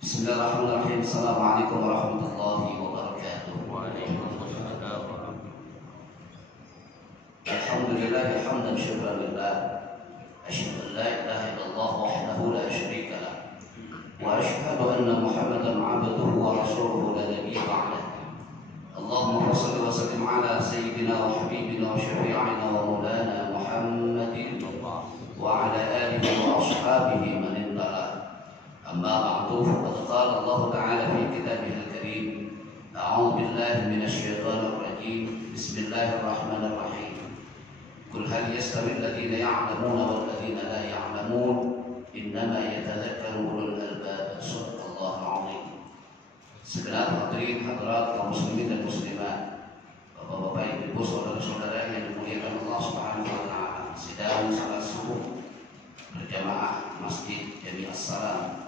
Bismillahirrahmanirrahim. Assalamualaikum warahmatullahi wabarakatuh. Waalaikumsalam. Alhamdulillah hamdan syukran lillah. Asyhadu an la ilaha illallah wahdahu la syarika lah. Wa asyhadu anna Muhammadan 'abduhu wa rasuluhu la nabiyya ba'dah. Allahumma shalli wa sallim ala sayyidina wa habibina wa syafi'ina wa maulana Muhammadin wa ala alihi wa ashabihi man intala. أما بعد فقد قال الله تعالى في كتابه الكريم أعوذ بالله من الشيطان الرجيم بسم الله الرحمن الرحيم قل هل يستوي الذين يعلمون والذين لا يعلمون إنما يتذكر أولو الألباب صدق الله العظيم. Segenap hadirin hadirat kaum muslimin dan muslimat, bapak-bapak, ibu, saudara-saudara yang dimuliakan Allah Subhanahu wa taala, sedang salat subuh berjamaah Masjid Jami As-Salam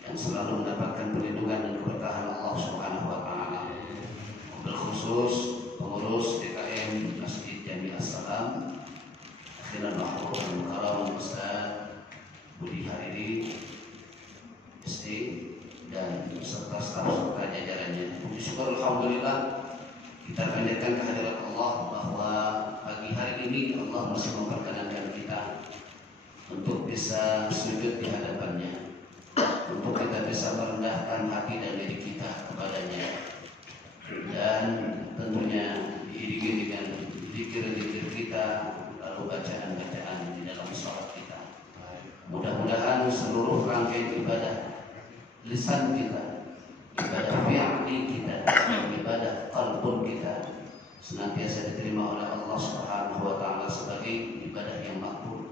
yang selalu mendapatkan perlindungan dan keberkahan Allah Subhanahu wa taala. Berkhusus pengurus DKM Masjid Jami As-Salam, Akhirul Mahmud Al-Mukarram Ustaz Budi Hariri SD dan beserta staf serta jajarannya. Puji syukur alhamdulillah kita panjatkan kehadirat Allah bahwa pagi hari ini Allah masih memperkenankan kita untuk bisa sujud di hadapannya, untuk kita bisa merendahkan hati dan diri kita kepadanya, dan tentunya diiringi dengan zikir-zikir kita, lalu bacaan-bacaan di dalam salat kita. Mudah-mudahan seluruh rangkaian ibadah lisan kita, ibadah fi'li kita, ibadah qalbun kita senantiasa diterima oleh Allah Subhanahu wa taala sebagai ibadah yang makbul.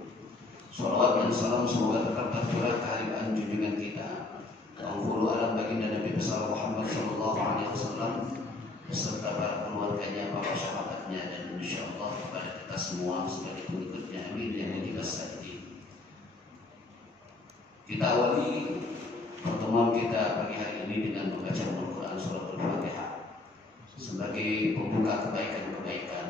Salawat dan salam semoga tetap tercurah kehadiran junjungan kita penghulu alam baginda Nabi besar Muhammad sallallahu alaihi wasallam beserta para keluarganya, para sahabatnya, dan insyaallah kepada kita semua sebagai pengikutnya. Amin ya rabbal alamin. Kita awali pertemuan kita pagi hari ini dengan membaca Al-Quran Surah Al-Fatihah sebagai pembuka kebaikan-kebaikan.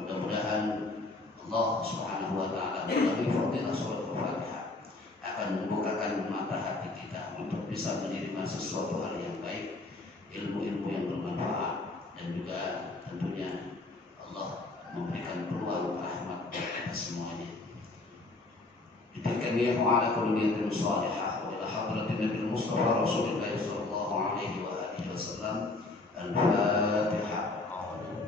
Mudah-mudahan Allah Subhanahu wa taala melalui fadilah surah Al-Fatihah akan membukakan mata hati kita untuk bisa menerima sesuatu hal yang baik, ilmu-ilmu yang bermanfaat, dan juga tentunya Allah memberikan peluang rahmat kepada semuanya. Diberikan ala kulli niyatin shalihah wa ila hadratin Nabi Mustafa Rasulullah sallallahu alaihi wa alihi wasallam. Al-Fatihah.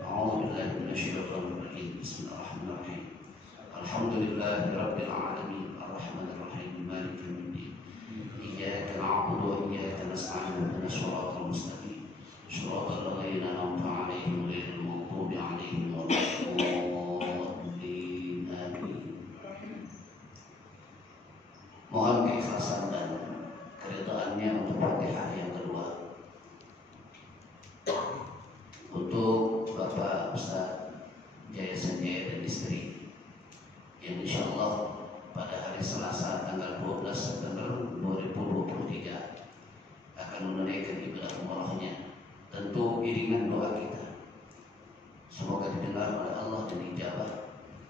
A'udzu billahi minasyaitonir rajim. Bismillahirrahmanirrahim. Alhamdulillahi rabbil alamin arrahmanir rahim maliki yaumiddin. Iyyaka na'budu wa iyyaka nasta'in ihdinas siratal mustaqim siratal ladzina an'amta 'alaihim ghairil maghdubi 'alaihim waladdallin. Amin. Mohon keikhlasan dan keridhaannya untuk Fatihah yang kedua. Untuk Bapak Ustaz Jaya Sanjaya dan istri yang insyaallah pada hari Selasa tanggal 12 September 2023 akan menunaikan ibadah umrahnya. Tentu iringan doa kita semoga didengar oleh Allah dan dijabah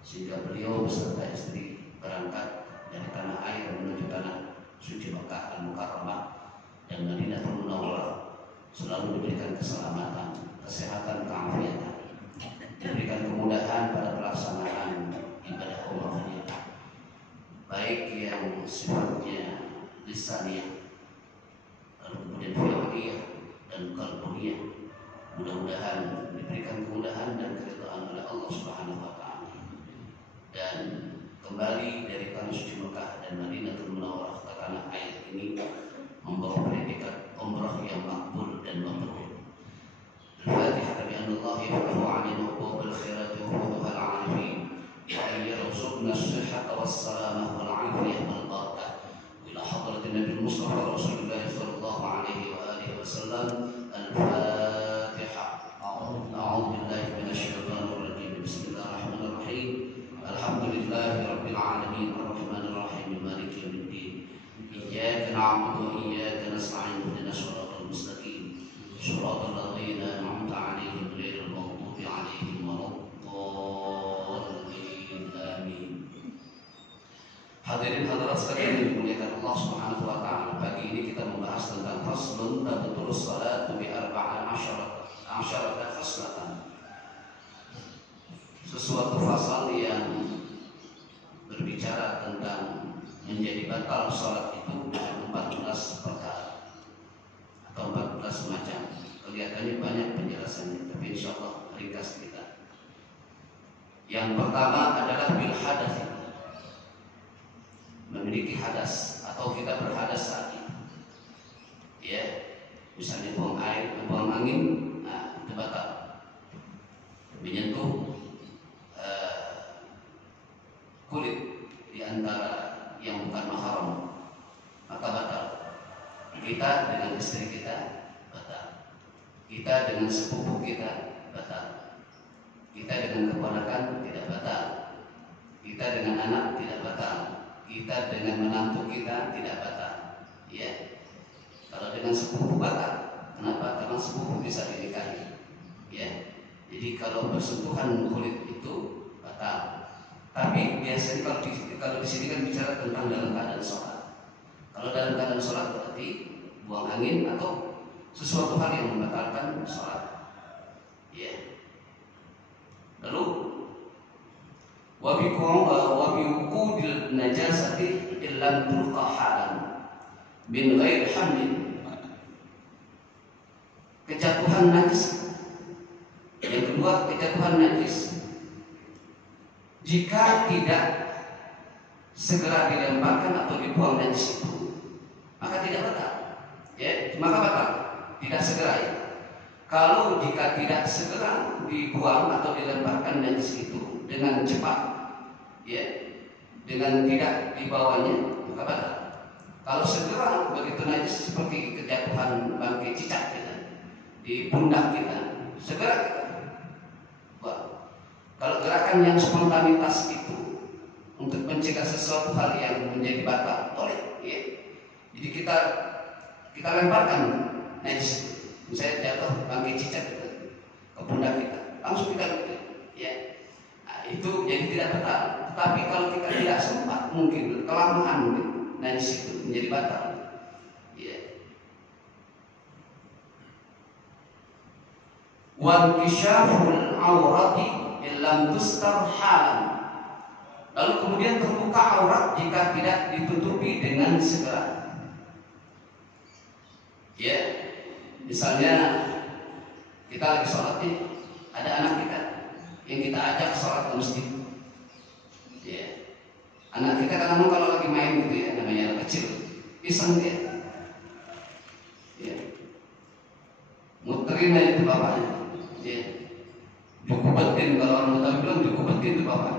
sehingga beliau beserta istri berangkat dari tanah air menuju tanah suci Mekah Al-Mukarramah dan Madinatul Munawwarah selalu diberikan keselamatan, kesehatan, keafiatan, diberikan kemudahan pada pelaksanaan ibadah umrahnya, baik yang sifatnya lisaniyah, lalu kemudian fi'liyah dan qalbiyah. Mudah-mudahan diberikan kemudahan dan keridhaan oleh Allah Subhanahu wa taala, dan kembali dari tanah suci Mekah dan Madinatul Munawwarah ke tanah air ini membawa predikat umrah yang makbul dan mabrur. Al-Fatihah bi Allah yaftahu 'alaina abwaabal khairati wa futuhal 'arifin wa yarzuqna as-sihhata was-salamah wal 'afiyah wal barakah. Ila hadratin Nabi Mustafa Rasulullah sallallahu alaihi wa alihi wasallam. Al-Fatihah. A'udzu billahi minasy syaithanir rajim. Bismillahirrahmanirrahim. Alhamdulillahi rabbil alamin arrahmanir rahim maliki yaumiddin. Iyyaka na'budu wa iyyaka nasta'in ihdinas siratal mustaqim siratal ladzina an'amta 'alaihim ghairil maghdubi 'alaihim waladdallin. Amin. Hadirin hadirat sekalian yang dimuliakan Allah Subhanahu wa taala, pagi ini kita membahas asharata faslatan, sesuatu fasal yang berbicara tentang menjadi batal sholat itu dengan 14 perkara atau 14 macam. Kelihatannya banyak penjelasannya, tapi insya Allah ringkas kita. Yang pertama adalah bil hadas, memiliki hadas atau kita berhadas saat itu. Ya, misalnya buang air, buang angin, nah itu batal. Menyentuh kulit di antara yang bukan mahram, maka batal. Kita dengan istri kita batal. Kita dengan sepupu kita batal. Kita dengan keponakan tidak batal. Kita dengan anak tidak batal. Kita dengan menantu kita tidak batal. Ya. Kalau dengan sepupu batal. Kenapa? Karena sepupu bisa dinikahi. Ya. Jadi kalau bersentuhan kulit itu batal. Tapi biasanya kalau di sini kan bicara tentang dalam keadaan sholat. Kalau dalam keadaan sholat berarti buang angin atau sesuatu hal yang membatalkan sholat. Ya. Lalu wabiqudil najasati illam tulqa halan min ghairi hamlin, kejatuhan najis. Yang kedua, kejatuhan najis jika tidak segera dilemparkan atau dibuang najis itu, maka tidak batal. Ya, maka batal. Tidak segera ya. Kalau jika tidak segera dibuang atau dilemparkan najis itu dengan cepat, ya, dengan tidak dibawanya, maka batal. Kalau segera begitu najis seperti kejatuhan bangkai cicak kita di pundak kita, segera kita buang. Kalau gerakan yang spontanitas itu untuk mencegah sesuatu hal yang menjadi batal, boleh, ya. Jadi kita lemparkan najis. Misalnya jatuh bangkai cicak ke pundak kita, langsung kita gitu, ya. Nah, itu jadi tidak batal. Tapi kalau kita tidak sempat, mungkin kelamaan najis itu menjadi batal, ya. Wal kishaful aurati illam tustar halan. Lalu kemudian terbuka aurat jika tidak ditutupi dengan segera, ya. Misalnya kita lagi sholat nih, ada anak kita yang kita ajak sholat ke masjid. Ya. Anak kita kadang-kadang kalau lagi main gitu ya, namanya anak kecil, iseng dia. Ya. Muterin aja itu bapaknya. Ya. Dikubetin, kalau orang Betawi bilang dikubetin itu bapak.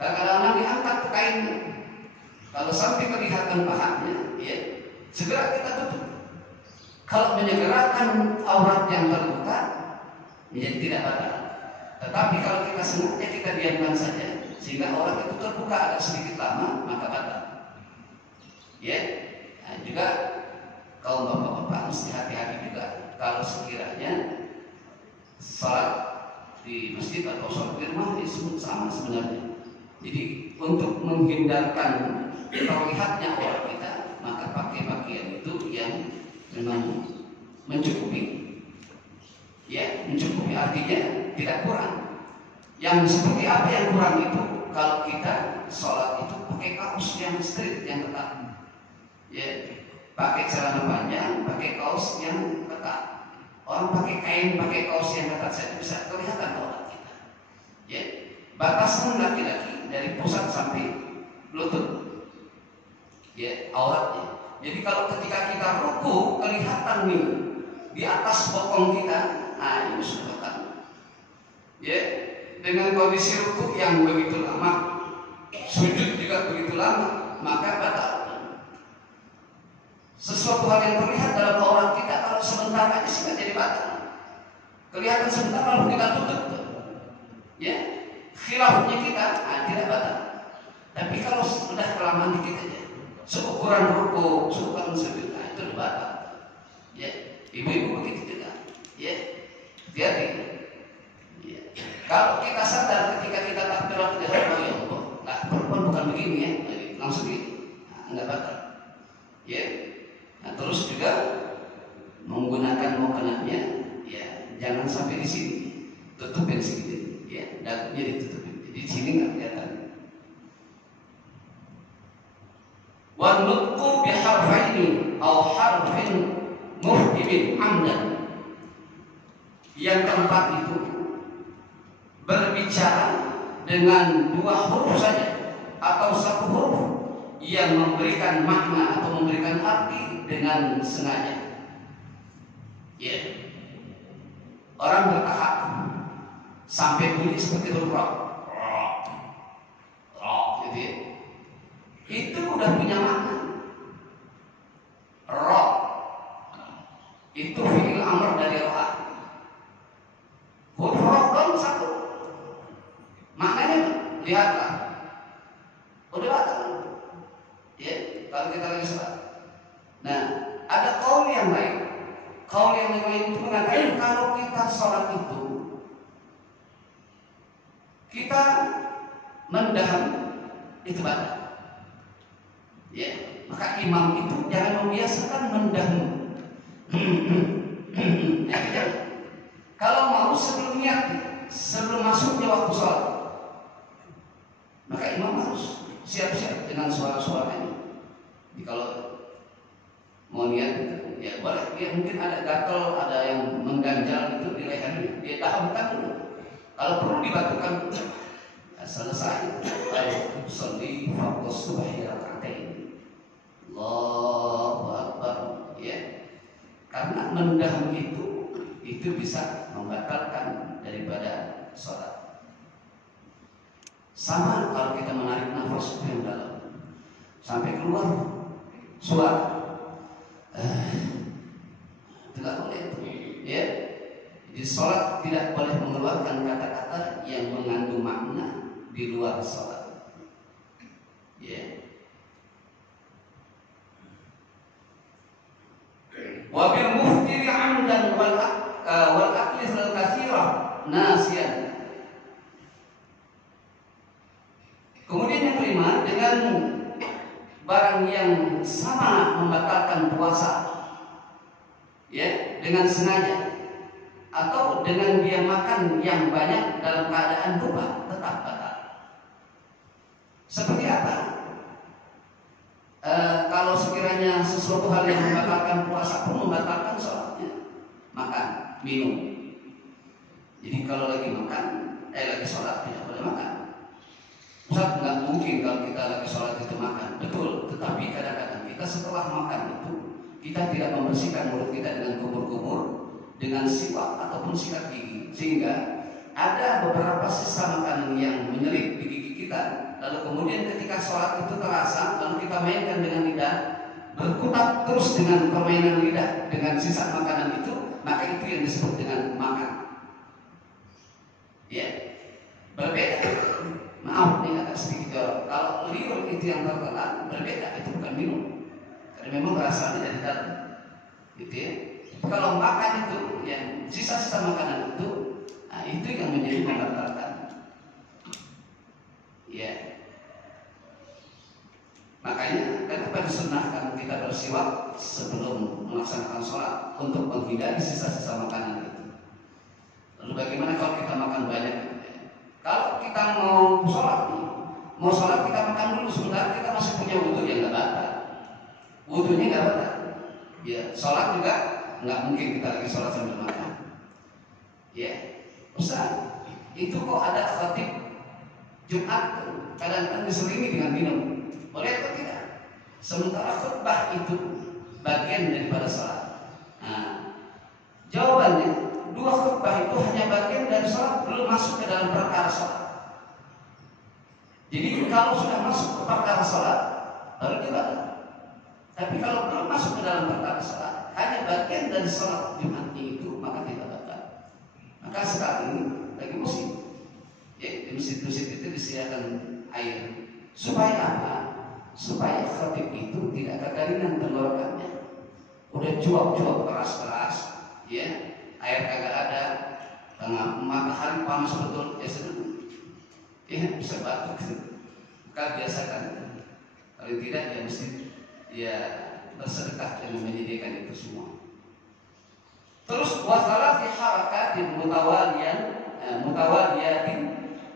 Kadang-kadang diangkat kainnya. Kalau sampai kelihatan pahanya, ya, segera kita tutup. Kalau menyegerakan aurat yang terbuka menjadi tidak batal. Tetapi kalau kita sengaja kita diamkan saja sehingga aurat itu terbuka agak sedikit lama, maka batal. Ya, nah, juga kaum bapak-bapak mesti hati-hati juga kalau sekiranya sholat di masjid atau sholat di rumah itu sama sebenarnya. Jadi untuk menghindarkan terlihatnya aurat kita, maka pakai pakaian itu yang memang mencukupi, ya, mencukupi artinya tidak kurang. Yang seperti apa yang kurang itu? Kalau kita sholat itu pakai kaos yang straight, yang ketat, ya, pakai celana panjang, pakai kaos yang ketat. Orang pakai kain, pakai kaos yang ketat saja bisa kelihatan aurat kita, ya. Batasan laki-laki dari pusat sampai lutut, ya, auratnya. Jadi kalau ketika kita ruku kelihatan nih di atas bokong kita, nah ini sudah batal. Ya, dengan kondisi ruku yang begitu lama, sujud juga begitu lama, maka batal. Sesuatu hal yang terlihat dalam aurat kita kalau sebentar aja sih jadi batal. Kelihatan sebentar lalu kita tutup, ya, khilafnya kita, nah, tidak batal. Tapi kalau sudah kelamaan dikit aja, seukuran ruku, seukuran sujud, nah itu batal. Ya, ibu-ibu begitu juga. Ya, hati-hati. Ya. Kalau kita sadar ketika kita takbirat di hadapan ya Allah, nah perempuan bukan begini ya, langsung gitu, nah, enggak batal. Ya, nah terus juga menggunakan mukenahnya, ya jangan sampai di sini, tutupin sedikit, ya, dagunya ditutupin. Jadi di sini nggak kelihatan. Wa nutqu bi harfaini aw harfin muhdimin amdan. Yang keempat itu berbicara dengan 2 huruf saja atau 1 huruf yang memberikan makna atau memberikan arti dengan sengaja. Ya, orang bertahap sampai bunyi seperti huruf roh, gitu ya. Itu udah punya makna. Roh itu fi'il amr dari roh. Huruf roh dong 1. Maknanya lihatlah, udah datang. Ya, kalau kita lagi sholat. Nah, ada kaul yang lain. Kaul yang lain itu mengatakan kalau kita sholat itu kita mendaham itu batal. Ya, maka imam itu jangan membiasakan mendaham. Ya, kalau mau sebelum niat, sebelum masuknya waktu sholat, maka imam harus siap-siap dengan suara-suaranya. Jadi kalau mau niat, ya boleh. Dia mungkin ada gatal, ada yang mengganjal itu di lehernya, dia tahamkan dulu. Kalau perlu dibatukan, ya selesai. Baik, sholli fardhu subhi rakaatain. Allahu Akbar. Ya, karena mendaham itu bisa membatalkan daripada sholat. Sama kalau kita menarik nafas yang dalam sampai keluar suara, tidak boleh itu. Ya, jadi sholat tidak boleh mengeluarkan kata-kata yang mengandung makna di luar sholat. Ya. Wabil muftiri amdan wal akli al-katsira nasiyan. Kemudian yang kelima, dengan barang yang sama membatalkan puasa, ya, dengan sengaja atau dengan dia makan yang banyak dalam keadaan lupa, tetap batal. Seperti apa? Kalau sekiranya sesuatu hal yang membatalkan puasa pun membatalkan sholatnya, makan, minum. Jadi kalau lagi makan, lagi sholat tidak boleh makan. Ustaz, nggak mungkin kalau kita lagi sholat itu makan. Betul, tetapi kadang-kadang kita setelah makan itu kita tidak membersihkan mulut kita dengan kumur-kumur, dengan siwak ataupun sikat gigi, sehingga ada beberapa sisa makanan yang menyelip di gigi kita. Lalu kemudian ketika sholat itu terasa, lalu kita mainkan dengan lidah, berkutat terus dengan permainan lidah dengan sisa makanan itu, maka itu yang disebut dengan makan. Ya, berbeda. Maaf nih agak sedikit jorok. Kalau liur itu yang tertelan, berbeda, itu bukan minum. Karena memang rasanya dari dalam, gitu ya. Kalau makan itu, yang sisa-sisa makanan itu, nah itu yang menjadi membatalkan. Ya. Makanya kenapa disunahkan kita bersiwak sebelum melaksanakan sholat untuk menghindari sisa-sisa makanan itu. Lalu bagaimana kalau kita makan banyak? Kalau kita mau sholat kita makan dulu sebentar, kita masih punya wudhu yang nggak batal. Wudhunya nggak batal. Ya, sholat juga nggak mungkin kita lagi sholat sambil makan. Ya, Ustaz, itu kok ada khatib Jumat kadang-kadang diselingi dengan minum, boleh atau tidak? Sementara khutbah itu bagian daripada sholat. Nah, jawabannya, 2 khutbah itu hanya bagian dari sholat, belum masuk ke dalam perkara sholat. Jadi kalau sudah masuk ke perkara sholat, baru dibatal. Tapi kalau belum masuk ke dalam perkara sholat, hanya bagian dari sholat Jumat itu, maka tidak batal. Maka sekarang ini lagi musim, ya, di masjid-masjid itu disediakan air. Supaya apa? Supaya khatib itu tidak kekeringan tenggorokannya. Udah cuap-cuap keras-keras, ya, air kagak ada, tengah matahari panas betul, ya sudah, ya bisa batuk. Maka biasakan, kalau tidak ya mesti ya bersedekah dengan menyediakan itu semua. Terus wasalati harakatin mutawaliyatin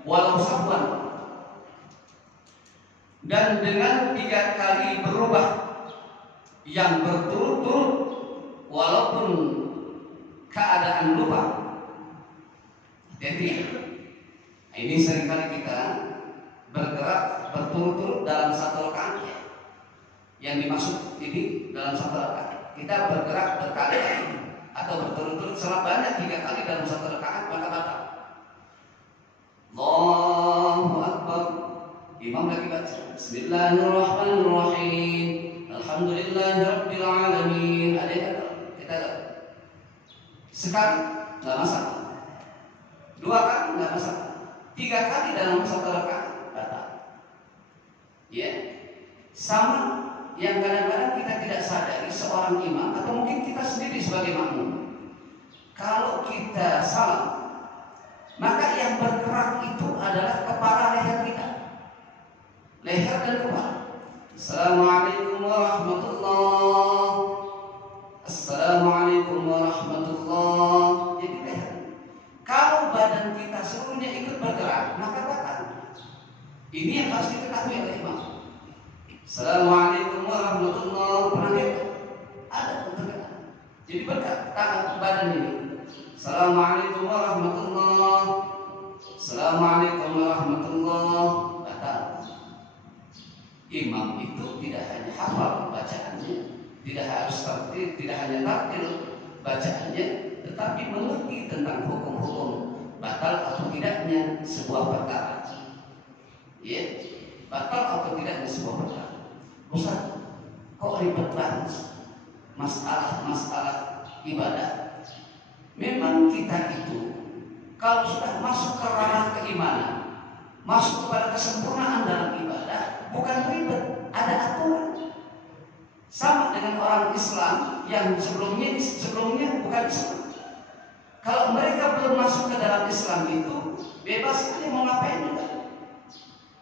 walau sahwan, dan dengan 3 kali berubah yang berturut-turut walaupun keadaan lupa. Jadi ini seringkali kita bergerak berturut-turut dalam satu rakaat. Yang dimaksud ini dalam satu rakaat kita bergerak berkali-kali atau berturut-turut banyak 3 kali dalam satu rakaat, maka batal. Allahu Akbar. Imam lagi baca Bismillahirrahmanirrahim, Alhamdulillahirabbil alamin. Ada yang kita sekali nggak masalah, 2 kali nggak masalah, 3 kali dalam satu rakaat batal. Ya, sama yang kadang-kadang kita tidak sadari seorang imam atau mungkin kita sendiri sebagai makmum. Kalau kita salah, maka yang bergerak itu adalah kepala leher kita, leher dan kepala. Assalamualaikum warahmatullahi, Assalamualaikum warahmatullahi. Jadi leher. Kalau badan kita seluruhnya ikut bergerak, maka batal. Ini yang harus diketahui oleh imam. Assalamualaikum warahmatullahi wabarakatuh. Ada pergerakan. Jadi bergerak tangan badan ini. Assalamualaikum warahmatullahi. Assalamualaikum warahmatullahi. Batal. Imam itu tidak hanya hafal bacaannya, tidak harus takdir, tidak hanya takdir bacaannya, tetapi mengerti tentang hukum-hukum batal atau tidaknya sebuah perkara. Ya, batal atau tidaknya sebuah perkara. Ustaz, kok ribet banget masalah ibadah? Memang kita itu kalau sudah masuk ke ranah keimanan, masuk kepada kesempurnaan dalam ibadah, bukan ribet, ada aturan. Sama dengan orang Islam yang sebelumnya bukan Islam. Kalau mereka belum masuk ke dalam Islam itu bebas sekali mau ngapain juga.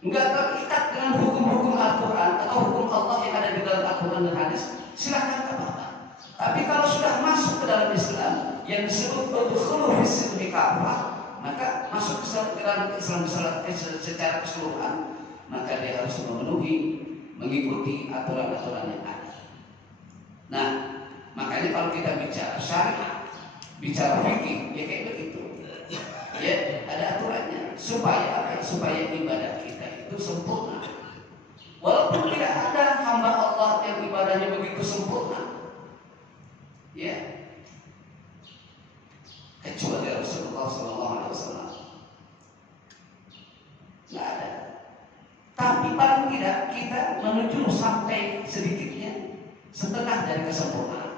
Enggak terikat dengan hukum-hukum Al-Quran atau hukum Allah yang ada di dalam Al-Quran dan hadis, silakan apa-apa. Tapi kalau sudah masuk ke dalam Islam yang disebut udkhulu fis-silmi kafah, maka masuk ke dalam Islam secara keseluruhan, maka dia harus mengikuti aturan-aturan yang ada. Nah, makanya kalau kita bicara syariat, bicara fikih, ya kayak begitu. Ya, ada aturannya supaya apa? Supaya ibadah kita itu sempurna. Walaupun tidak ada hamba Allah yang ibadahnya begitu sempurna, ya, kecuali Rasulullah SAW. Nggak ada. Tapi paling tidak kita menuju sampai sedikitnya setengah dari kesempurnaan.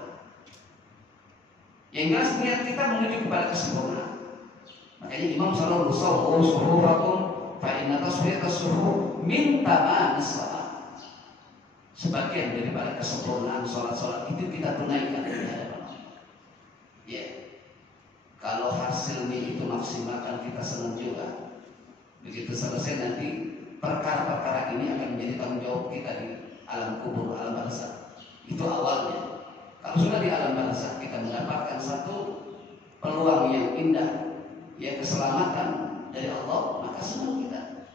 Yang jelas niat kita menuju kepada kesempurnaan. Makanya Imam selalu bersabda, "Suhufakum fa inna tasfiyata suhuf min tamamis shalah." Sebagian daripada kesempurnaan salat itu kita tunaikan di hadapan Allah. Ya. Kalau hasilnya itu maksimalkan, kita senang juga. Begitu selesai nanti perkara-perkara ini akan menjadi tanggung jawab kita di alam kubur, alam barzakh. Itu awalnya. Kalau sudah di alam barzakh kita mendapatkan satu peluang yang indah, ya, keselamatan dari Allah, maka senang kita.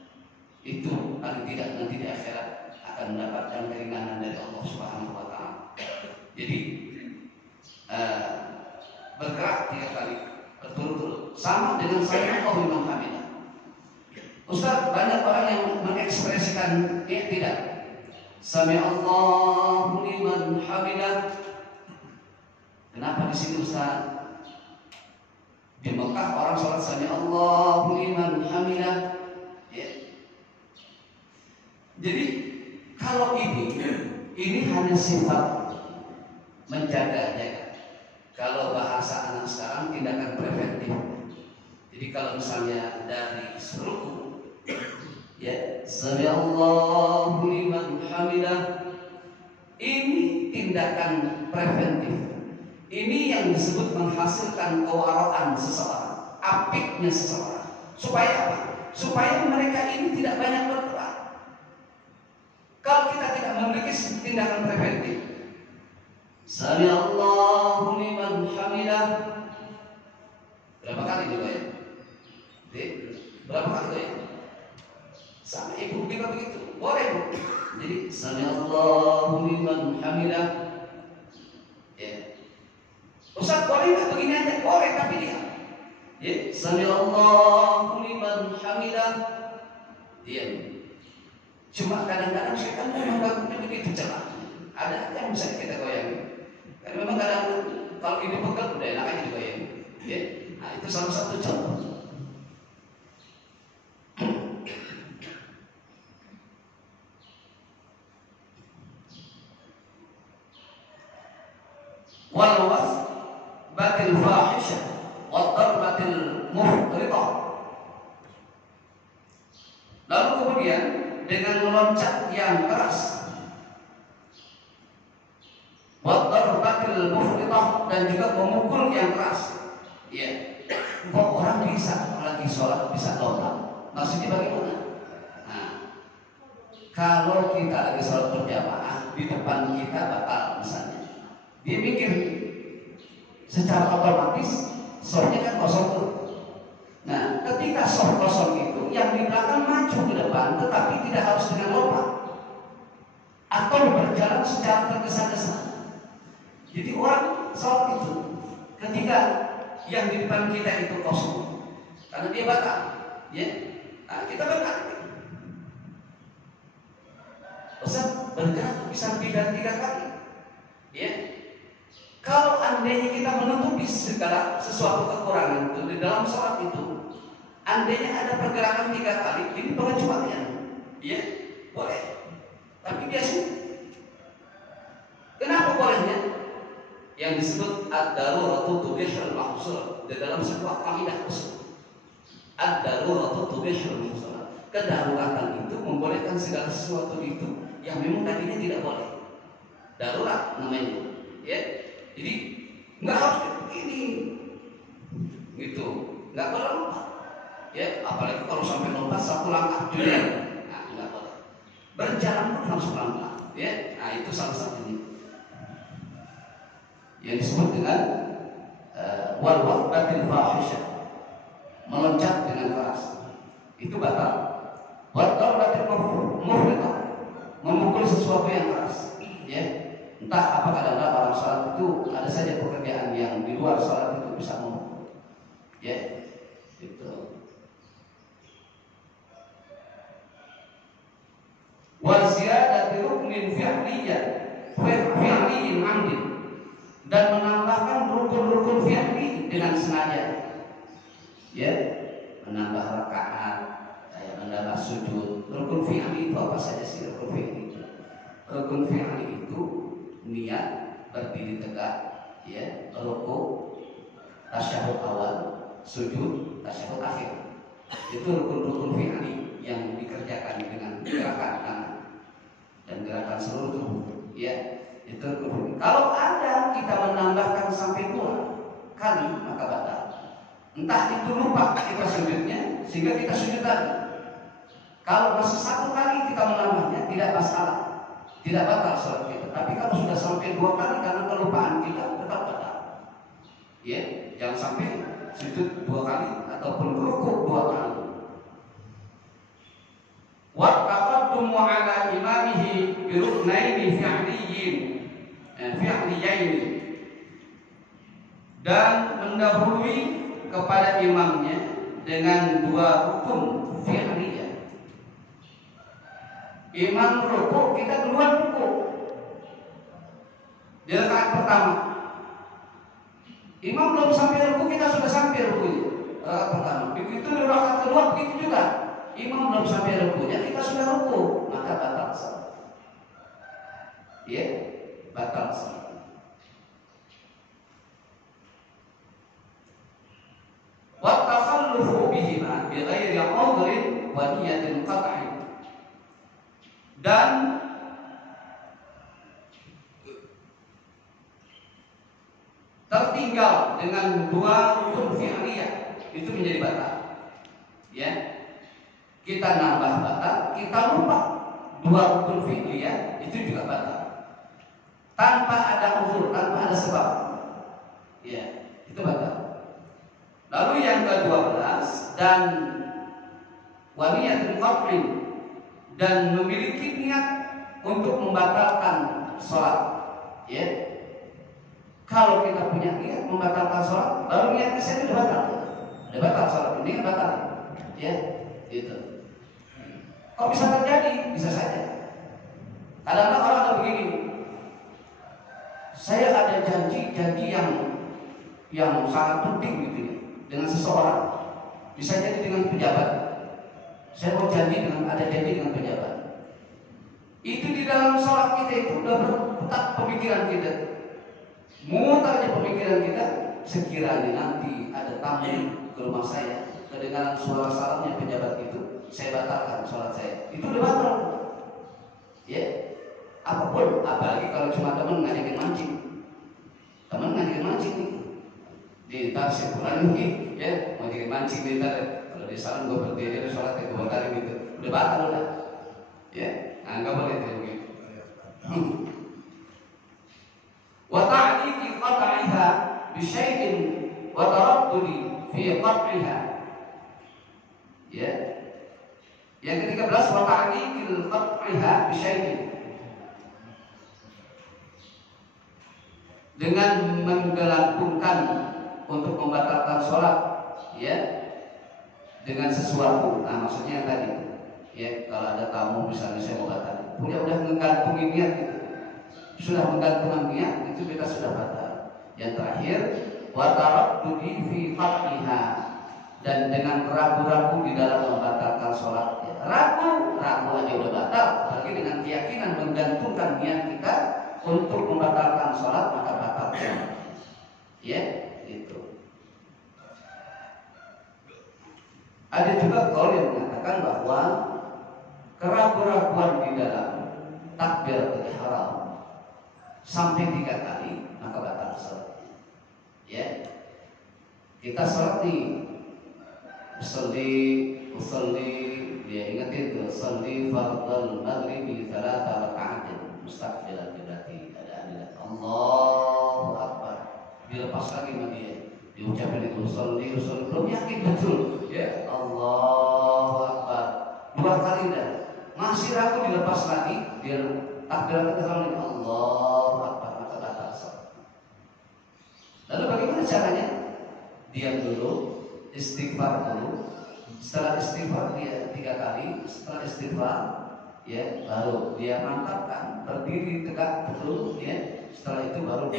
Itu paling tidak nanti di akhirat akan mendapatkan keringanan dari Allah Subhanahu wa taala. Jadi bergerak 3 kali berturut-turut sama dengan sami Allahu liman hamidah. Ustaz, banyak orang yang mengekspresikan tidak. Sami Allahu liman hamidah. Kenapa di sini Ustaz? Di Mekah orang sholat sami Allahu liman hamidah. Ya. Jadi kalau ini hanya sifat menjaga-jaga. Kalau bahasa anak sekarang tindakan preventif. Jadi kalau misalnya dari ruku, ya, sami Allahu liman hamidah, ini tindakan preventif. Ini yang disebut menghasilkan kewaraan seseorang, apiknya seseorang. Supaya apa? Supaya mereka ini tidak banyak bergerak. Kalau kita tidak memiliki tindakan preventif, Sami Allahu liman hamidah. Berapa kali juga ya? Berapa kali ya? Sama ibu juga begitu. Boleh bu. Jadi Sami Allahu liman hamidah. Ya. Ustaz boleh nggak begini aja? Boleh tapi dia. Ya. Sami Allahu liman hamidah. Dia. Cuma kadang-kadang setan memang bagusnya begitu cepat. Ada yang bisa kita goyang. Karena memang kadang kalau ini pegel udah enak aja digoyang. Ya. Nah itu salah satu contoh. Wal batil fahisyah wa darbatil muhriqah. Lalu kemudian dengan meloncat yang keras, wa darbatil muhriqah, dan juga memukul yang keras. Ya, kok orang bisa lagi sholat bisa lompat? Maksudnya bagaimana? Nah, kalau kita lagi sholat berjamaah di depan kita batal misalnya. Dia mikir secara otomatis softnya kan kosong tuh. Nah, ketika soft kosong itu yang di belakang maju ke depan, tetapi tidak harus dengan lompat atau berjalan secara tergesa-gesa. Jadi orang sholat itu ketika yang di depan kita itu kosong, karena dia batal, ya. Nah, kita batal. Ustaz bergerak bisa pindah 3 kali, ya. Kalau andainya kita menutupi segala sesuatu kekurangan itu di dalam sholat itu, andainya ada pergerakan 3 kali, ini pengecualian, ya, boleh. Tapi biasanya, kenapa bolehnya? Yang disebut ad-daruratu tubihul mahzur di dalam sebuah kaidah usul. Ad-daruratu tubihul mahzur. Kedaruratan itu membolehkan segala sesuatu itu yang memang tadinya tidak boleh. Darurat namanya, ya. Jadi nggak harus begini, gitu, nggak boleh lompat, ya. Apalagi kalau sampai lompat 1 langkah juga, nah nggak boleh. Berjalan pun harus pelan-pelan, ya. Nah itu salah satunya yang disebut dengan wal batil fahisyah, meloncat dengan keras, itu batal. Wal batil muhriqah, memukul sesuatu yang keras, ya. Entah apakah dalam orang sholat itu ada saja pekerjaan yang di luar sholat itu bisa memukul, ya, itu. Wa ziyadati ruknin fi'liyin 'amdin, dan menambahkan rukun-rukun fi'li dengan sengaja, ya, menambah rakaat, menambah sujud. Rukun fi'li itu apa saja sih rukun fi'li itu? Rukun fi'li itu niat, berdiri tegak, ya, rukuk, tasyahud awal, sujud, tasyahud akhir. Itu rukun-rukun fi'li yang dikerjakan dengan gerakan tangan dan gerakan seluruh tubuh, ya. Itu rukun. Kalau ada kita menambahkan sampai 2 kali maka batal. Entah itu lupa kita sujudnya sehingga kita sujud lagi. Kalau masih 1 kali kita menambahnya tidak masalah, tidak batal sholat kita. Tapi kalau sudah sampai 2 kali karena kelupaan kita tetap batal. Ya, jangan sampai sujud 2 kali ataupun rukuk 2 kali. Wa taqaddumu ala imamihi bi ruknaini fi'liyaini, dan mendahului kepada imamnya dengan 2 rukun fi'liyah. Imam rukuk, kita duluan rukuk di rakaat pertama. Imam belum sampai rukuk, kita sudah sampai rukuknya rakaat pertama. Begitu di rakaat kedua begitu juga. Imam belum sampai rukuknya, kita sudah rukuk, maka batal salat. Ya, batal salat. Wa takhallufu bihima bi ghairi 'udhrin wa niyatin qat'i, dan tertinggal dengan 2 rukun fi'liyah itu menjadi batal, ya. Kita nambah batal, kita lupa 2 rukun fi'liyah itu juga batal. tanpa ada uzur, tanpa ada sebab, ya itu batal. Lalu yang ke-12, dan waniyatul qat'i, dan memiliki niat untuk membatalkan sholat, ya. Kalau kita punya niat membatalkan sholat, lalu niatnya saya sudah batal sholat ini batal, ya, itu. Kok bisa terjadi? Bisa saja. Kadang-kadang orang ada begini, saya ada janji yang sangat penting gitu ya, dengan seseorang, bisa jadi dengan pejabat. Saya mau janji ada janji dengan pejabat. Itu di dalam sholat kita itu udah berputar pemikiran kita, mutar aja pemikiran kita. Sekiranya nanti ada tamu ke rumah saya, kedengaran suara salamnya pejabat itu, saya batalkan sholat saya. Itu udah batal, ya. Apapun, apalagi kalau cuma teman ngajakin mancing, nih di taksi pulang nih, ya, mau ngajakin mancing nih tadi. Kalau di salam gue berdiri di sholat itu batal gitu, udah batal udah, ya. Nah, nggak boleh itu begitu. Wa ta'liqi qat'iha bi syai'in wa taraddudi fi qat'iha. Ya. Yang ke-13, wa ta'liqi qat'iha bi syai'in, dengan menggelantungkan untuk membatalkan sholat, ya, dengan sesuatu. Nah, maksudnya tadi, ya, kalau ada tamu misalnya saya mau batal, udah menggantungin niat gitu, sudah menggantungkan niat itu kita sudah batal. Yang terakhir, wa taraddudi fi qat'iha, dan dengan ragu-ragu di dalam membatalkan sholat, ya. Ragu aja udah batal, apalagi dengan keyakinan menggantungkan niat kita untuk membatalkan sholat, maka batal, ya, itu. Ada juga qaul yang mengatakan bahwa keraguan-raguan di dalam takbiratul ihram sampai 3 kali maka batal sholat, ya. Kita sholat nih, usolli, dia ingat itu, usolli fardal maghribi 3 raka'atin mustaqbilan qiblati, ada Allahu Akbar, dilepas lagi sama dia, diucapin itu usolli, belum yakin betul, ya, Allahu Akbar 2 kali dah, masih ragu, dilepas lagi, dia takbiratul ihram, Allahu Akbar, maka batal sholat. Lalu bagaimana caranya? Diam dulu, istighfar dulu. Setelah istighfar dia 3 kali, setelah istighfar, ya, baru dia mantapkan, berdiri tegak betul, ya. Setelah itu baru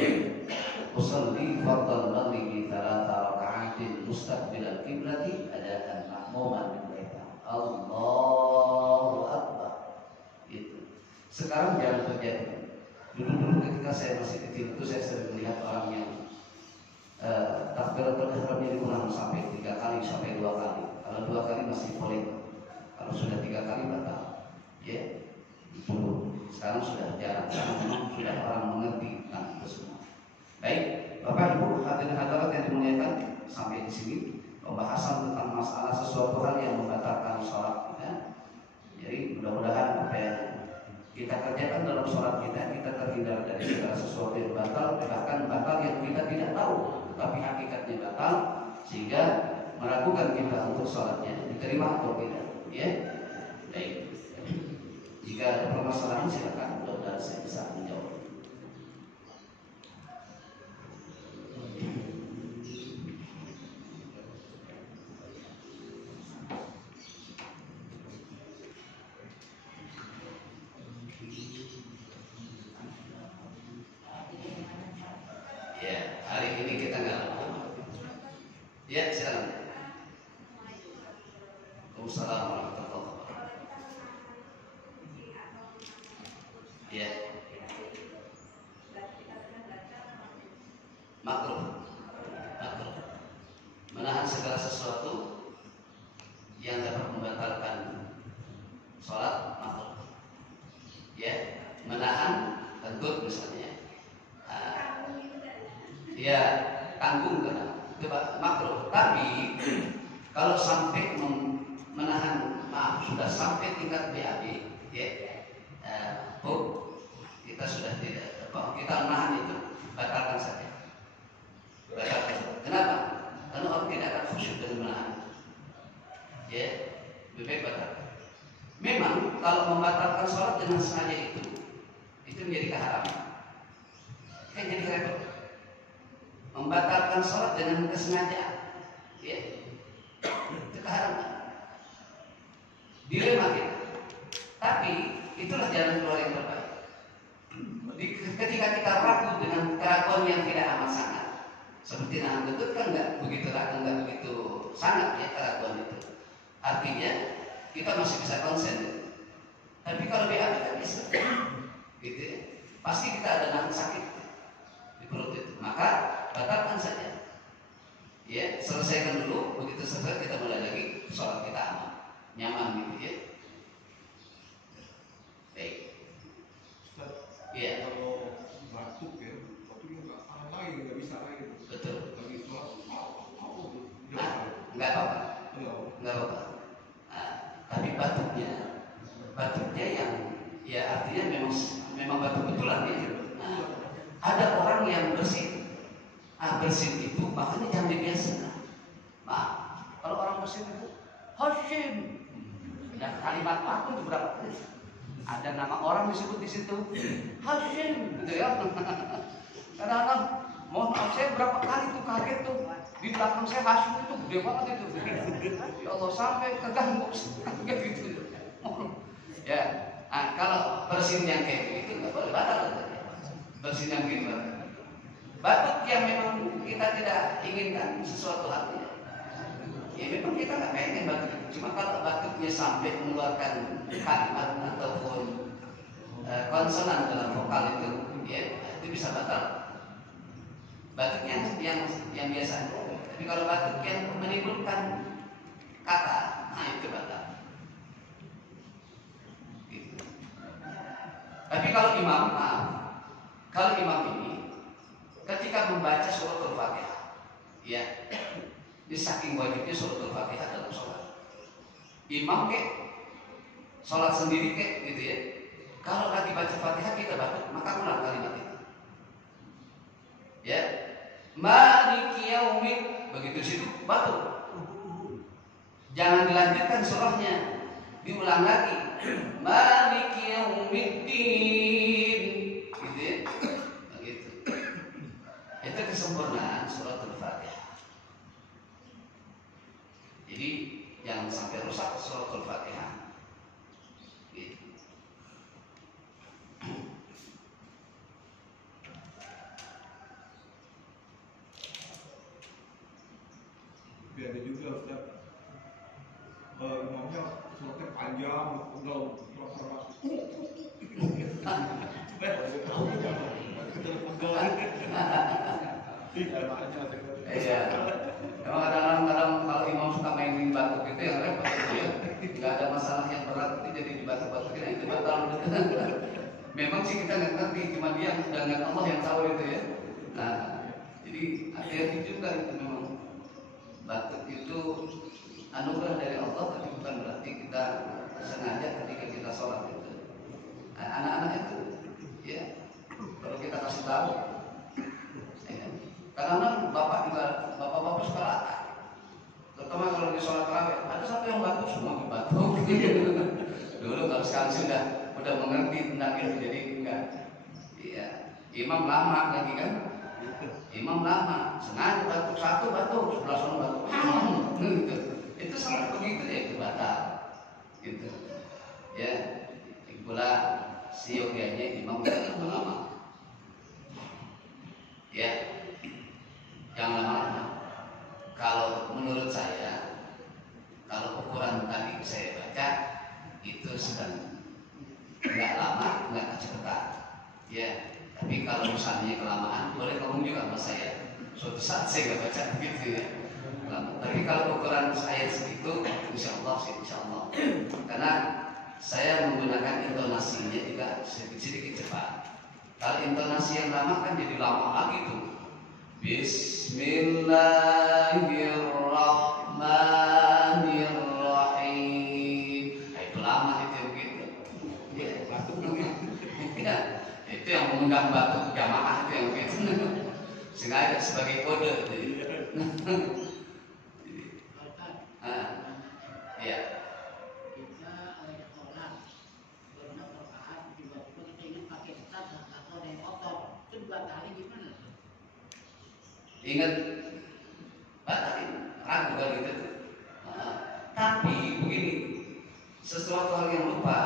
usolli fardal maghribi 3 raka'atin mustaqbilal qiblati adaan ma'muman bil baita. Allahu Akbar. Itu. Sekarang jangan terjadi. Dulu ketika saya masih kecil itu saya sering melihat orang yang takbiratul ihramnya diulang sampai 3 kali sampai 2 kali. Kalau 2 kali masih boleh. Kalau sudah 3 kali batal, ya. Dulu. Sekarang sudah jarang. Sekarang memang sudah orang mengerti tentang itu semua. Baik, Bapak Ibu hadirin hadirat yang dimuliakan, sampai di sini pembahasan tentang masalah sesuatu hal yang membatalkan sholat kita. Jadi mudah-mudahan apa yang kita kerjakan dalam sholat kita terhindar dari segala sesuatu yang batal, bahkan batal yang kita tidak tahu, tetapi hakikatnya batal, sehingga meragukan kita untuk sholatnya diterima atau tidak, ya. Baik, jika ada permasalahan silakan, mudah-mudahan saya bisa menjawab. Ya, hari ini kita nggak lama. Ya, silakan. Waalaikumsalam warahmatullahi wabarakatuh. Ya. Makruh. Menahan segala sesuatu yang dapat membatalkan sholat, makruh. Ya, menahan kentut misalnya. Ya, tanggung karena itu makruh. Tapi kalau sampai menahan, maaf, sudah sampai tingkat BAB, ya, kita sudah tidak kita nahan itu, batalkan saja. Batalkan. Kenapa? Karena orang tidak akan khusyuk dengan menahan. Ya, lebih baik batalkan. Memang kalau membatalkan sholat dengan sengaja itu menjadi keharaman. Kan jadi repot. Membatalkan sholat dengan kesengajaan, ya, itu keharaman. Dilema kita. Tapi itulah jalan keluar yang terbaik. Ketika kita ragu dengan keraguan yang tidak amat sangat, seperti nahan kentut kan nggak begitu sangat ya keraguan itu. Artinya kita masih bisa konsen. Tapi kalau BAB kan bisa, gitu ya. Pasti kita ada nahan sakit di perut itu. Maka batalkan saja. Ya, selesaikan dulu. Begitu selesai kita mulai lagi sholat kita aman, nyaman gitu ya. Baik. Iya. Kalau batuk ya, batuknya nggak bisa lagi. Betul. Lagi sholat, Nggak apa-apa. Nggak apa-apa. Nah, tapi batuknya yang ya artinya memang batuk betulan ya. Nah, ada orang yang bersin. Bersin itu makanya jangan dibiasakan. Nah, kalau orang bersin itu Hashim. Dan kalimat aku itu berapa? Ada nama orang disebut di situ Hashim, gitu ya. Kadang-kadang mohon maaf saya berapa kali tuh kaget tuh di belakang saya Hashim itu gede banget itu. Ya Allah sampai keganggu kaget gitu. Ya, nah, kalau bersin yang kayak gitu nggak boleh batal. Bersin yang gitu. Batuk yang memang kita tidak inginkan sesuatu hal ya memang kita nggak pengen batuk. Cuma kalau batuknya sampai mengeluarkan kalimat ataupun konsonan dalam vokal itu bisa batal. Batuknya yang biasa. Tapi kalau batuk yang menimbulkan kata, nah itu batal. Gitu. Tapi kalau imam ini ketika membaca surat Al-Fatihah, ya, di saking wajibnya surat Al-Fatihah dalam sholat. Imam sholat sendiri gitu ya. Kalau lagi baca Fatihah kita batuk, maka ulang kalimat itu. Ya, Maliki Yaumid, begitu situ batuk. Jangan dilanjutkan surahnya, diulang lagi. Maliki Yaumiddin, gitu ya. Itu kesempurnaan surat Al-Fatihah. Jadi jangan sampai rusak surat Al-Fatihah. Gitu. Ada juga Ustaz, imamnya suratnya panjang, pegel, Iya. Emang kadang-kadang kalau imam suka mainin batuk itu yang repot gitu ya. Nggak ada masalah yang berat itu jadi dibatuk-batukin itu batal. Memang sih kita nggak ngerti, cuma dia dengan Allah yang tahu itu ya. Nah, jadi hati-hati juga itu memang batuk itu anugerah dari Allah, tapi bukan berarti kita sengaja ketika kita sholat itu. Nah, anak-anak itu, ya, kalau kita kasih tahu. Karena bapak-bapak suka latah, terutama kalau di sholat tarawih. Ada satu yang batuk semua batuk. Dulu kalau sekarang udah mengerti tentang itu, jadi enggak. Iya, imam lama lagi kan. Imam lama, sengaja batuk satu batuk, sebelah sana batuk. Gitu. Itu sangat begitu ya, itu batal. Gitu. Ya, pula siogianya imam lama. Ya. Jangan lama-lama. Kalau menurut saya, kalau ukuran tadi saya baca itu sedang nggak lama, nggak kecepatan. Ya, tapi kalau misalnya kelamaan, boleh ngomong juga sama saya. Suatu saat saya nggak baca begitu ya. Tapi kalau ukuran saya segitu, insya Allah. Karena saya menggunakan intonasinya juga sedikit cepat. Kalau intonasi yang lama kan jadi lama lagi tuh. Bismillahirrahmanirrahim. Nah, itu lama itu begitu. Ya, itu yang mengundang batuk jamaah itu yang begitu. Sengaja sebagai kode. Iya. Kita lagi sholat, berenang rakaat, tiba-tiba kita ingin pakai tas atau ada yang kotor, itu dibatalin gimana? Ingat, batalin, ragu kan gitu. Tapi begini, sesuatu hal yang lupa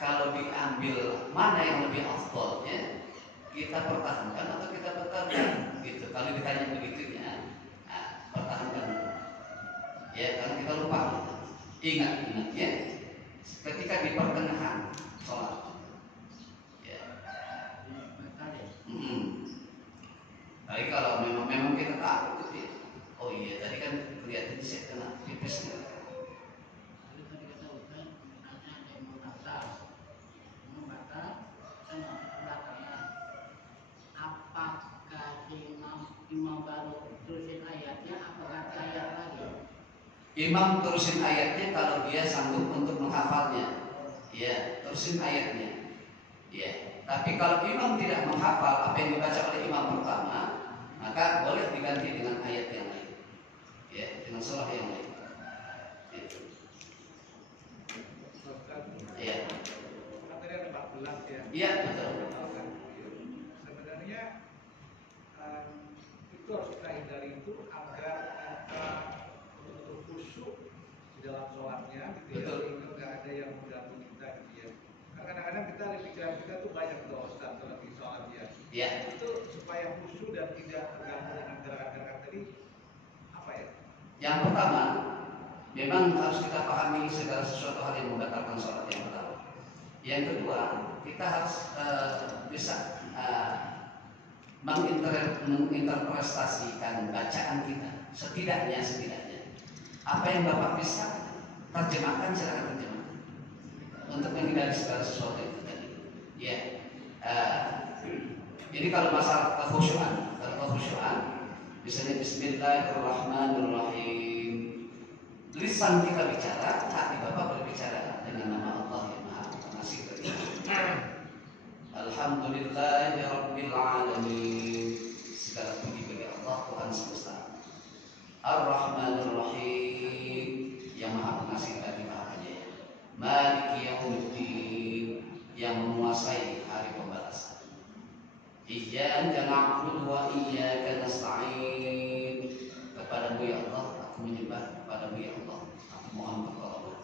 kalau diambil mana yang lebih afdolnya, kita pertahankan atau kita batalkan gitu. Kalau ditanya begitunya, pertahankan. Ya, karena kita lupa. Ingat ya, ketika di pertengahan sholat. Ya. Tapi kalau memang kita tahu gitu ya. Oh iya, tadi kan kelihatan saya kena pipis. Tadi kita udah misalnya ada yang mau batal, sama belakangan. Apakah imam baru terusin ayatnya, apa ganti ayat lagi? Imam terusin ayatnya kalau dia sanggup untuk menghafalnya. Ya, terusin ayatnya. Ya, tapi kalau imam tidak menghafal apa yang dibaca oleh imam pertama, maka boleh diganti dengan ayat yang lain. Ya, dengan surah yang lain. Itu. Ya. Tadi ada 14 ya. Iya, betul. Sebenarnya itu harus kita hindari itu agar kita betul-betul khusyuk di dalam sholatnya, gitu ya. Sehingga nggak ada yang mengganggu kita, gitu ya. Karena kadang-kadang kita di pikiran kita tuh banyak tuh Ustaz kalau lagi sholat ya. Ya. Itu supaya khusyuk dan tidak terganggu dengan gerakan-gerakan tadi apa ya? Yang pertama, memang harus kita pahami segala sesuatu hal yang membatalkan sholat yang pertama. Yang kedua, kita harus bisa menginterpretasikan bacaan kita. Setidaknya apa yang Bapak bisa terjemahkan, silakan terjemahkan untuk menghindari segala sesuatu itu tadi. Ya, ini kalau masalah kekhusyuan, misalnya Bismillahirrahmanirrahim. Lisan kita bicara, hati Bapak berbicara dengan nama Allah yang Maha Pengasih. Alhamdulillahirabbil alamin. Segala puji bagi Allah Tuhan semesta. Ar-Rahmanir Rahim, yang Maha Pengasih lagi Maha Penyayang. Maliki yaumiddin, yang menguasai hari pembalasan. Iyyaka na'budu wa iyyaka nasta'in. Kepadamu ya Allah aku menyembah, kepadamu ya Allah aku mohon pertolongan.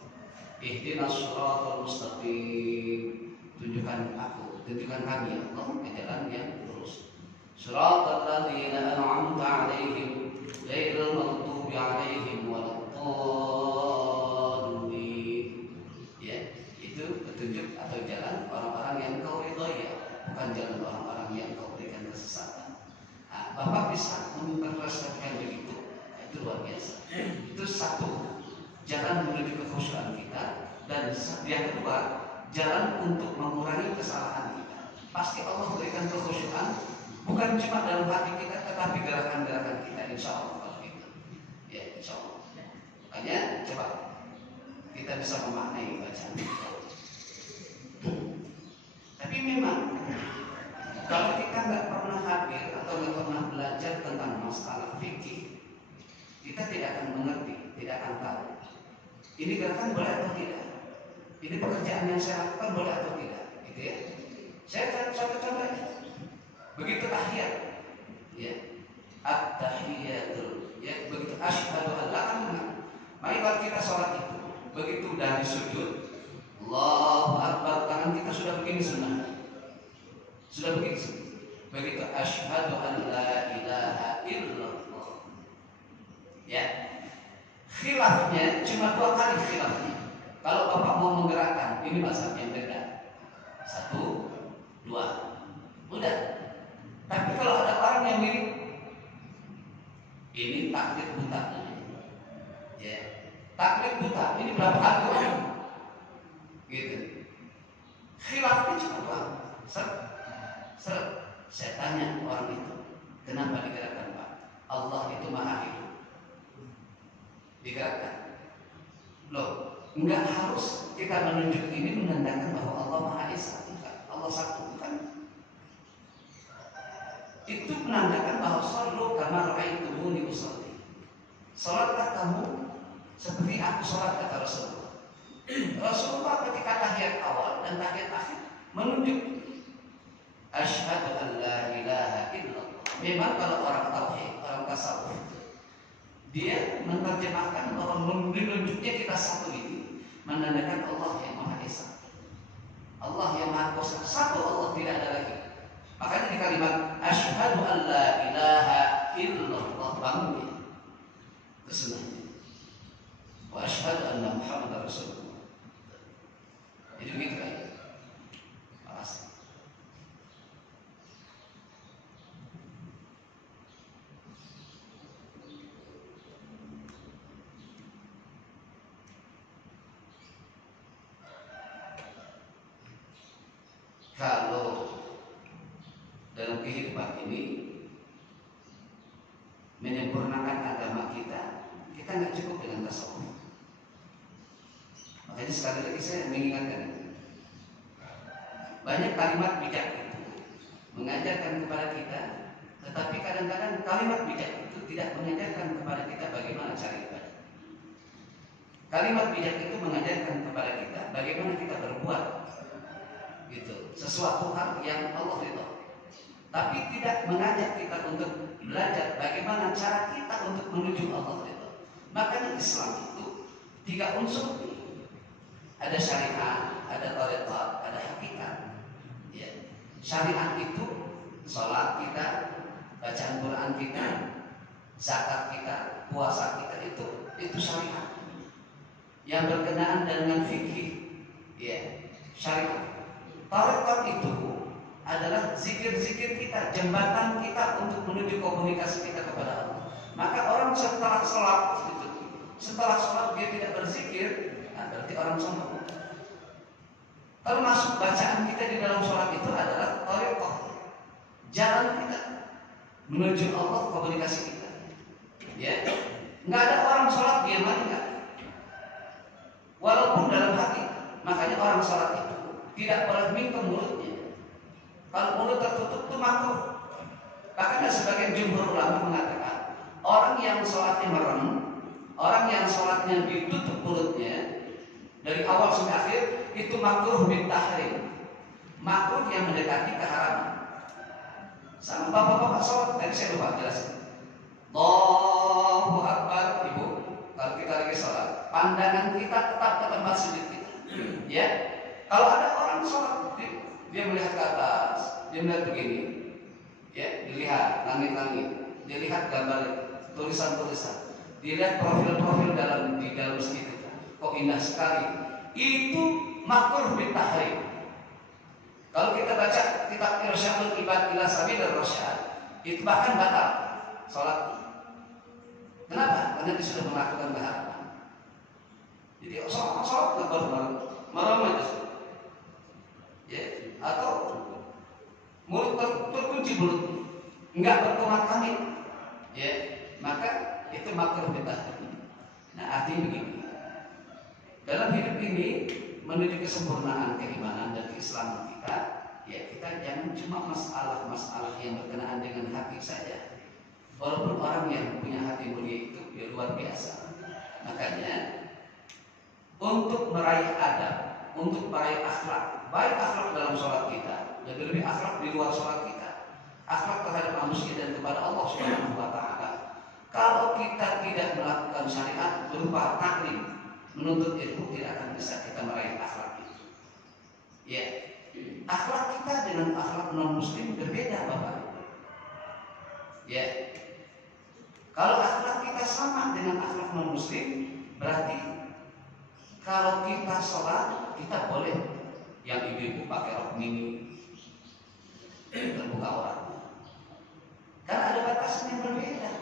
Ihdinas shiratal mustaqim. Tunjukkan kami ya Allah ke jalan yang lurus. Shiratal ladzina an'amta 'alaihim ghairil maghdubi 'alaihim waladdallin. Ya, itu petunjuk atau jalan orang-orang yang Kau ridhoi ya, bukan jalan orang-orang yang Kau berikan kesesatan. Bapak bisa menginterpretasikan begitu. Itu luar biasa. Itu satu, jalan menuju kekhusyuan kita. Dan yang kedua, jalan untuk mengurangi kesalahan kita. Pasti Allah berikan kekhusyuan, bukan cuma dalam hati kita, tetapi gerakan-gerakan kita, insya Allah gitu. Ya, insya Allah. Makanya coba kita bisa memaknai bacaan kita. Tapi memang kalau kita nggak pernah hadir atau nggak pernah belajar tentang masalah fikih, kita tidak akan mengerti, tidak akan tahu. Ini gerakan boleh atau tidak? Ini pekerjaan yang saya lakukan boleh atau tidak? Gitu ya. Saya contoh aja. Begitu tahiyat, ya, at-tahiyatul, ya, begitu asyhadu an la ilaha illallah. Mari kalau kita sholat itu, begitu dari sujud, Allahu Akbar, tangan kita sudah begini sunnah. Sudah begini. Begitu asyhadu an la ilaha illallah. Ya. Khilafnya cuma 2 kali khilafnya. Kalau Bapak mau menggerakkan, ini mazhab yang beda. 1, 2. Udah. Tapi kalau ada orang yang mirip, ini taklid buta. Ya. Taklid buta, ini berapa kali orang? Gitu. Khilafnya cuma 2. Seret. Saya tanya orang itu, kenapa digerakkan Pak? Allah itu maha hidup. Digerakkan. Loh, enggak harus kita menunjuk ini menandakan bahwa Allah Maha Esa. Allah satu, bukan? menandakan bahwa sallu kama ra'aitumuni usolli. Salatlah kamu seperti aku salat, kata Rasulullah. Rasulullah ketika tahiyat awal dan tahiyat akhir menunjuk asyhadu an la ilaha illallah. Memang kalau orang tauhid, orang tasawuf, dia menerjemahkan bahwa menunjuknya kita satu ini menandakan Allah yang Maha Esa, Allah yang Maha Kuasa, satu Allah, tidak ada lagi. Makanya di kalimat asyhadu an la ilaha illallah bangunnya kesenangan. Wa asyhadu anna Muhammadar Rasulullah. Jadi begitu kan? Makasih. Kalau dalam kehidupan ini menyempurnakan agama kita nggak cukup dengan tasawuf. Makanya sekali lagi saya mengingatkan, banyak kalimat bijak itu mengajarkan kepada kita, tetapi kadang-kadang kalimat bijak itu tidak mengajarkan kepada kita bagaimana cara ibadah. Kalimat bijak itu mengajarkan kepada kita bagaimana kita berbuat, gitu, sesuatu hal yang Allah ridha. Tapi tidak mengajak kita untuk belajar bagaimana cara kita untuk menuju Allah ridha. Makanya Islam itu 3 unsur. Ada syariat, ada tariqat, ada hakikat. Ya. Syariat itu sholat kita, bacaan Quran kita, zakat kita, puasa kita, itu syariat yang berkenaan dengan fikih. Ya, syariat. Tariqat itu adalah zikir-zikir kita, jembatan kita untuk menuju komunikasi kita kepada Allah. Maka orang setelah sholat itu, setelah sholat dia tidak berzikir, berarti orang sombong. Termasuk bacaan kita di dalam sholat itu adalah tariqah, jalan kita menuju Allah, komunikasi kita. Ya, nggak ada orang sholat diam aja, walaupun dalam hati. Makanya orang sholat itu tidak boleh mingkem mulutnya. Kalau mulut tertutup itu makruh. Bahkan sebagian jumhur ulama mengatakan orang yang sholatnya merem, orang yang sholatnya ditutup mulutnya dari awal sampai akhir, itu makruh bitahrim, makruh yang mendekati keharaman. Sama bapak-bapak sholat tadi saya lupa jelasin. Allahu Akbar, ibu. Kalau kita lagi sholat, pandangan kita tetap ke tempat sujud kita. Ya, kalau ada orang sholat, dia melihat ke atas, dia melihat begini, ya, dilihat langit-langit, dilihat gambar tulisan-tulisan, dilihat profil-profil di dalam masjid itu. Kok indah sekali. Itu makruh bitahrim. Kalau kita baca kitab Irsyadul Ibad ila Sabilir Rasyad, itu bahkan batal sholat. Kenapa? Karena dia sudah melakukan keharaman. Jadi sholat nggak baru malam aja. Ya, atau mulut terkunci mulutnya, nggak berkomat kamit. Ya, maka itu makruh bitahrim. Nah, artinya begini. Dalam hidup ini menuju kesempurnaan keimanan dan keislaman kita, ya kita jangan cuma masalah-masalah yang berkenaan dengan hati saja. Walaupun orang yang punya hati mulia itu ya luar biasa. Makanya untuk meraih adab, untuk meraih akhlak, baik akhlak dalam sholat kita, lebih akhlak di luar sholat kita, akhlak terhadap manusia dan kepada Allah Subhanahu wa Ta'ala. Kalau kita tidak melakukan syariat berupa taklim, menuntut ilmu, tidak akan bisa kita meraih akhlak itu. Ya, akhlak kita dengan akhlak non muslim berbeda, Bapak. Ya, kalau akhlak kita sama dengan akhlak non muslim, berarti kalau kita sholat, kita boleh yang ibu-ibu pakai rok mini terbuka aurat. Karena ada batasan yang berbeda.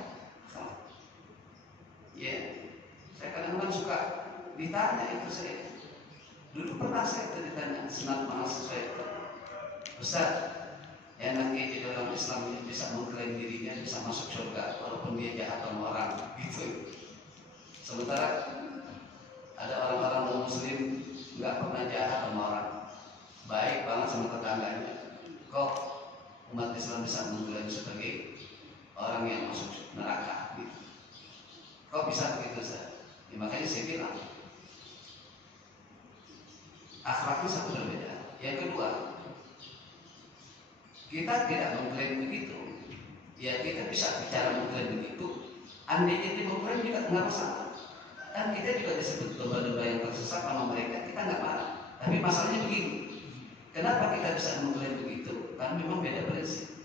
Ya, saya kadang-kadang suka ditanya itu saya. Dulu pernah saya ditanya senat mahasiswa itu, Ustaz, enaknya di dalam Islam ini bisa mengklaim dirinya bisa masuk surga walaupun dia jahat sama orang, gitu. Sementara ada orang-orang non muslim nggak pernah jahat sama orang, baik banget sama tetangganya. Kok umat Islam bisa mengklaim sebagai orang yang masuk neraka. Gitu. Kok bisa begitu, Ustaz? Ya, makanya saya bilang akhlaknya satu berbeda. Yang kedua, kita tidak mengklaim begitu. Ya kita bisa bicara mengklaim begitu. Andainya dia mengklaim juga nggak masalah. Kan kita juga disebut domba-domba yang tersesat sama mereka, kita nggak marah. Tapi masalahnya begini, kenapa kita bisa mengklaim begitu? Karena memang beda prinsip.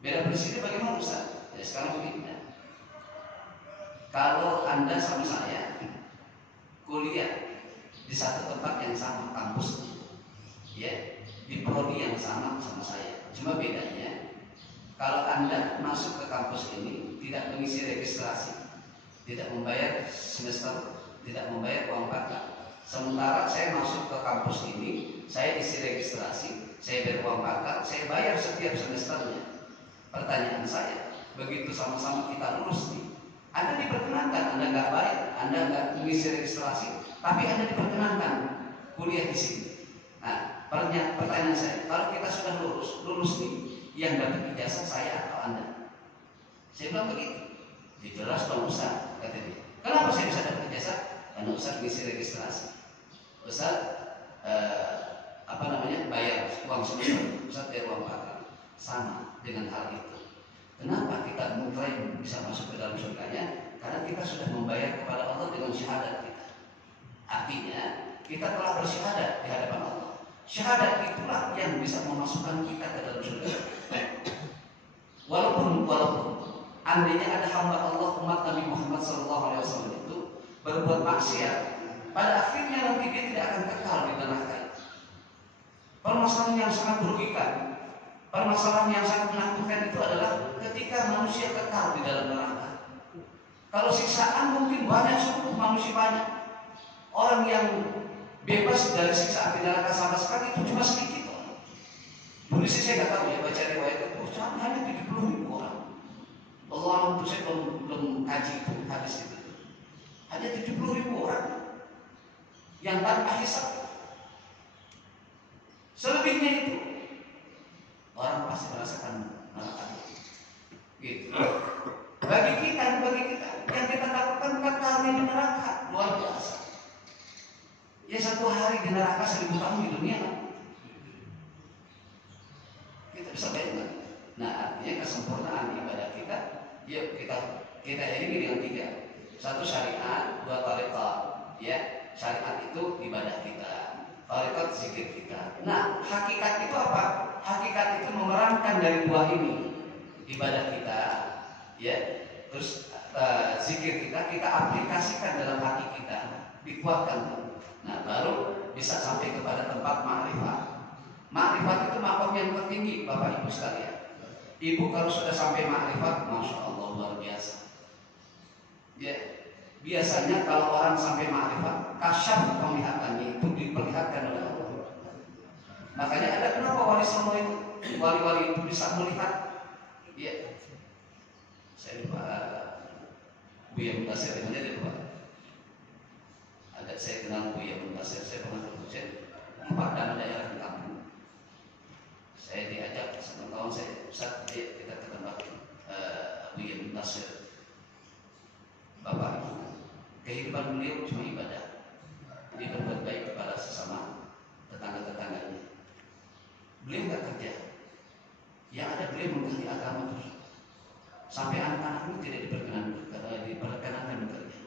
Beda prinsipnya bagaimana, Ustaz? Ya sekarang begini. Kalau Anda sama saya kuliah di satu tempat yang sama, kampus, ya, di prodi yang sama saya. Cuma bedanya, kalau Anda masuk ke kampus ini tidak mengisi registrasi, tidak membayar semester, tidak membayar uang pangkal. Sementara saya masuk ke kampus ini, saya isi registrasi, saya bayar uang pangkal, saya bayar setiap semesternya. Pertanyaan saya, begitu sama-sama kita lulus nih, Anda diperkenankan, Anda nggak bayar, Anda nggak mengisi registrasi, tapi Anda diperkenankan kuliah di sini. Nah, pertanyaan saya, kalau kita sudah lulus nih, yang dapat ijazah saya atau Anda? Saya bilang begitu. Jelas dong Ustaz, kata dia. Kenapa saya bisa dapat ijazah? Karena Ustaz mengisi registrasi. Ustaz bayar uang semester, Ustaz bayar uang pangkal. Sama dengan hal itu. Kenapa kita mengklaim bisa masuk ke dalam surganya? Karena kita sudah membayar kepada Allah dengan syahadat kita. Artinya kita telah bersyahadat di hadapan Allah. Syahadat itulah yang bisa memasukkan kita ke dalam surga. Walaupun andainya ada hamba Allah umat Nabi Muhammad SAW itu berbuat maksiat, pada akhirnya nanti dia tidak akan kekal di neraka. Permasalahan yang sangat merugikan, permasalahan yang sangat menakutkan itu adalah ketika manusia kekal di dalam neraka. Kalau siksaan mungkin banyak, cukup manusia banyak. Orang yang bebas dari siksaan di neraka sama sekali itu cuma sedikit orang. Dulu sih saya nggak tahu ya, baca riwayat itu hanya 70.000 orang. Allah untuk saya belum kaji itu hadis itu. Hanya 70.000 orang yang tanpa hisab. Selebihnya itu orang pasti merasakan neraka. Gitu. Bagi kita yang kita takutkan kekalnya di neraka luar biasa. Ya satu hari di neraka 1000 tahun di dunia. Kita bisa bayangkan. Nah artinya kesempurnaan ibadah kita, ya kita ini dengan 3. Satu syariat, 2 tarekat. Ya syariat itu ibadah kita, tarekat zikir kita. Nah hakikat itu apa? Hakikat itu memerankan dari 2 ini, ibadah kita, ya, terus zikir kita aplikasikan dalam hati kita, dikuatkan. Nah baru bisa sampai kepada tempat ma'rifat. Ma'rifat itu makom yang tertinggi, Bapak Ibu sekalian. Ibu kalau sudah sampai ma'rifat, Masya Allah luar biasa. Ya, biasanya kalau orang sampai ma'rifat, kasyaf penglihatannya itu diperlihatkan oleh Allah. Makanya ada kenapa wali songo itu, wali-wali itu bisa melihat. Ya, saya lupa Buya Muntasir yang menjadi lupa. Ada saya kenal Buya Muntasir, saya pernah berbicara 4 dana daerah di kampung. Saya diajak sama kawan saya, Ustaz, kita ke tempat Buya Muntasir. Bapak Ibu, kehidupan beliau cuma ibadah. Dia berbuat baik kepada sesama tetangga-tetangganya. Beliau nggak kerja. Yang ada beliau mengkaji agama terus. Sampai anak-anak itu tidak diperkenankan bekerja.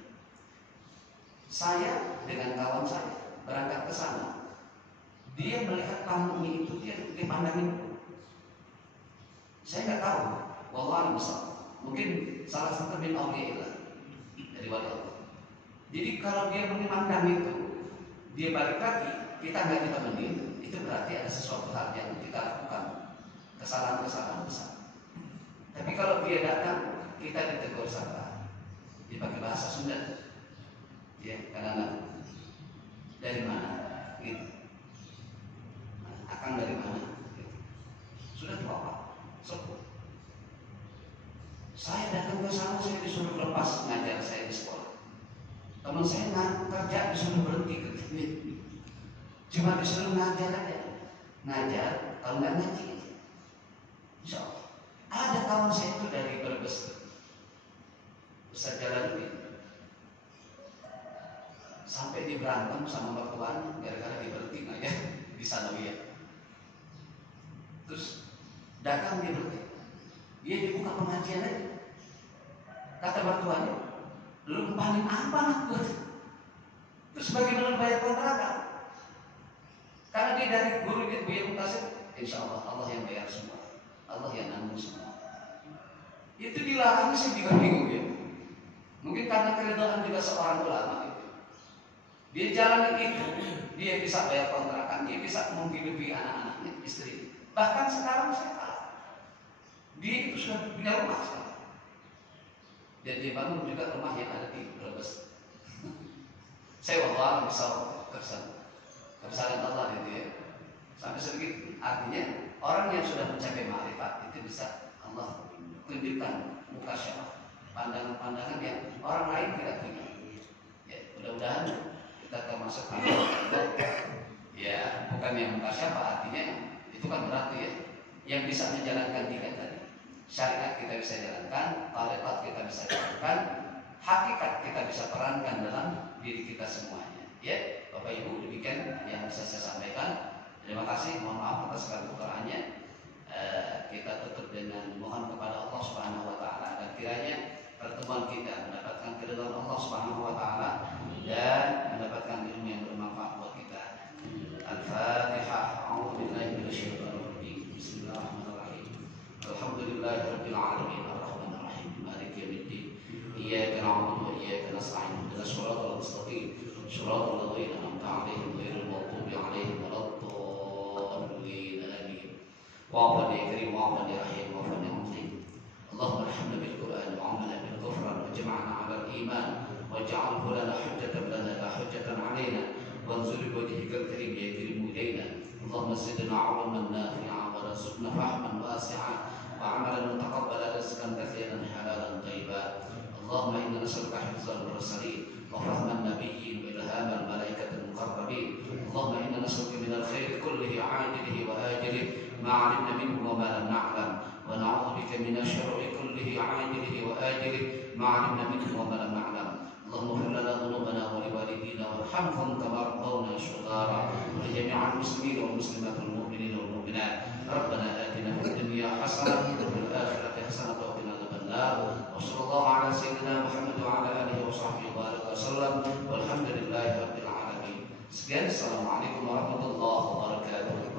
Saya dengan kawan saya berangkat ke sana. Dia melihat tamunya itu dia dipandangin. Saya nggak tahu. Wallahu a'lam. Mungkin salah satu min auliyaillah dari wali Allah. Jadi kalau dia memandang itu, dia balik lagi, kita nggak ditemenin, itu berarti ada sesuatu hal yang kita lakukan, kesalahan-kesalahan besar. Tapi kalau dia datang, kita ditegur sabar, dipakai bahasa Sunda, ya kadang-kadang dari mana, gitu. Akang dari mana, gitu. Sudah tua Pak, sebut. Saya datang ke sana, saya disuruh lepas ngajar saya di sekolah. Teman saya kerja disuruh berhenti kerja. Cuma disuruh ngajar aja. Ngajar, kalau nggak ngaji. Insya Allah. Ada kawan saya itu dari Brebes, Ustaz Jalaluddin, sampai dia berantem sama mertuanya gara-gara diberhenti aja di Sanawiyah. Terus dagang dia berhenti, dia dibuka pengajian aja. Kata mertuanya, lu paling apa anak gue? Terus bagaimana bayar kontrakan? Karena dia dari guru dia Buya Mutasim, insya Allah Allah yang bayar semua, Allah yang nanggung semua. Itu dilarang sih juga bingung ya. Mungkin karena keridhaan juga seorang ulama itu. Dia jalan itu, dia bisa bayar kontrakan, dia bisa menghidupi anak-anaknya, istri. Bahkan sekarang saya tahu, dia itu sudah punya rumah sekarang. Dan dia bangun juga rumah yang ada di Brebes. Saya wallah bisa kebesaran Allah itu ya. Sampai sedikit artinya orang yang sudah mencapai ma'rifat itu bisa Allah tunjukkan muka syaraf, pandangan-pandangan yang orang lain tidak punya. Ya, mudah-mudahan kita termasuk ya, bukan yang muka syaraf, artinya itu kan berarti ya, yang bisa menjalankan tiga tadi. Syariat kita bisa jalankan, tarikat kita bisa jalankan, hakikat kita bisa perankan dalam diri kita semuanya. Ya, Bapak Ibu, demikian yang bisa saya sampaikan. Terima kasih, mohon maaf atas kekurangannya. Kita tutup dengan mohon kepada Allah Subhanahu wa taala dan kiranya pertemuan kita mendapatkan keridhaan Allah Subhanahu wa taala dan mendapatkan ilmu yang bermanfaat buat kita. Al-Fatihah. A'udzubillahi minasyaitonir rajim. Bismillahirrahmanirrahim. Alhamdulillahirabbil alamin arrahmanir rahim maliki yaumiddin. Iyyaka na'budu wa iyyaka nasta'in. Ihdinas siratal mustaqim. Siratal ladzina an'amta 'alaihim ghairil maghdubi 'alaihim waladdallin. واعف يا كريم واعف يا رحيم واعف يا عظيم. اللهم ارحمنا بالقران وعملنا بالغفران وجمعنا على الايمان واجعله لنا حجه لنا لا حجه علينا وانصر بوجهك الكريم يا كريم الينا. اللهم زدنا علما نافعا ورزقنا فهما واسعا وعملا متقبلا رزقا كثيرا حلالا طيبا. اللهم انا نسالك حفظ المرسلين وفهم النبيين والهام الملائكه المقربين. اللهم انا نسالك من الخير كله عاجله واجله ما علمنا منه وما لم نعلم ونعوذ بك من الشر كله عاجله واجله ما علمنا منه وما لم نعلم. اللهم اغفر لنا ذنوبنا ولوالدينا وارحمهم كما ربونا صغارا ولجميع المسلمين والمسلمات والمؤمنين والمؤمنات. ربنا آتنا في الدنيا حسنة وفي الآخرة حسنة وقنا عذاب النار. وصلى الله على سيدنا محمد وعلى آله وصحبه وبارك وسلم والحمد لله رب العالمين. Sekian, assalamualaikum warahmatullahi wabarakatuh.